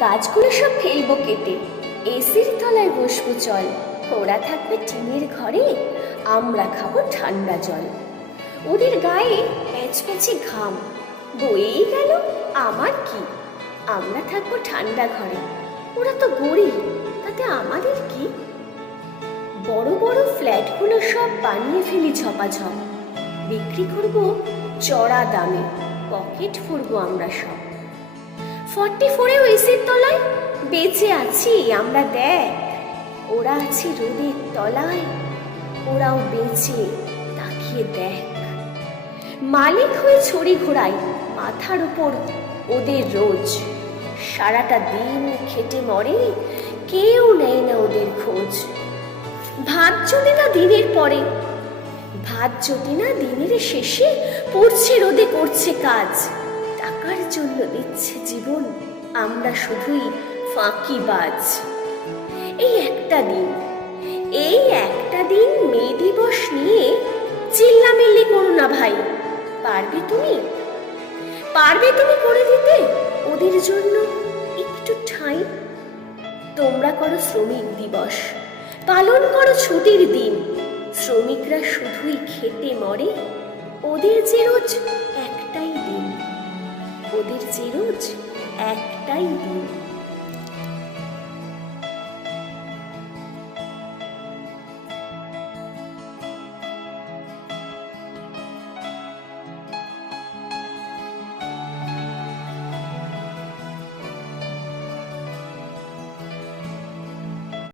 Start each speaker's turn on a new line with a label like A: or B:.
A: গাছগুলো সব ফেলব কেটে। এসির তলায় বসবো চল। ওরা থাকবে টিনের ঘরে, আমরা খাব ঠান্ডা জল। ওদের গায়ে প্যাচপ্যাচে ঘাম। বয়েই গেল আমার কি? আমরা থাকব ঠান্ডা ঘরে। ওরা তো গরিব, তাতে আমাদের কি? বড় বড় ফ্ল্যাটগুলো সব বানিয়ে ফেলি ঝপাঝপ। বিক্রি করব চড়া দামে, পকেট ফুরবো আমরা সব। ফর্টি ফোরেও এসির তলায়? বেঁচে আছি, আমরা দেখ। ওরা আছে রোদের তলায়, ওরাও বেঁচে তাকিয়ে দেখ। মালিক হয়ে ছড়ি ঘোরাই মাথার উপর ওদের রোজ। সারাটা দিন খেটে মরে, কেউ নেয় না ওদের খোঁজ। ভাত জোটে না দিনের পরে ভাত জোটে না দিনের শেষে পড়ছে রোদে করছে কাজ। জন্য দিচ্ছে জীবন, আমরা শুধুই ফাঁকিবাজ এই একটা দিন, এই একটা দিন মে দিবস নিয়ে চিল্লামিল্লি করো না ভাই, পারবে তুমি? পারবে তুমি করে দিতে, ওদের জন্য একটু ঠাঁই তোমরা করো শ্রমিক দিবস, পালন করো ছুটির দিন। শ্রমিকরা শুধুই খেতে মরে, ওদের যে রোজ একটাই দিন ওদের যে রোজ একটাই দিন।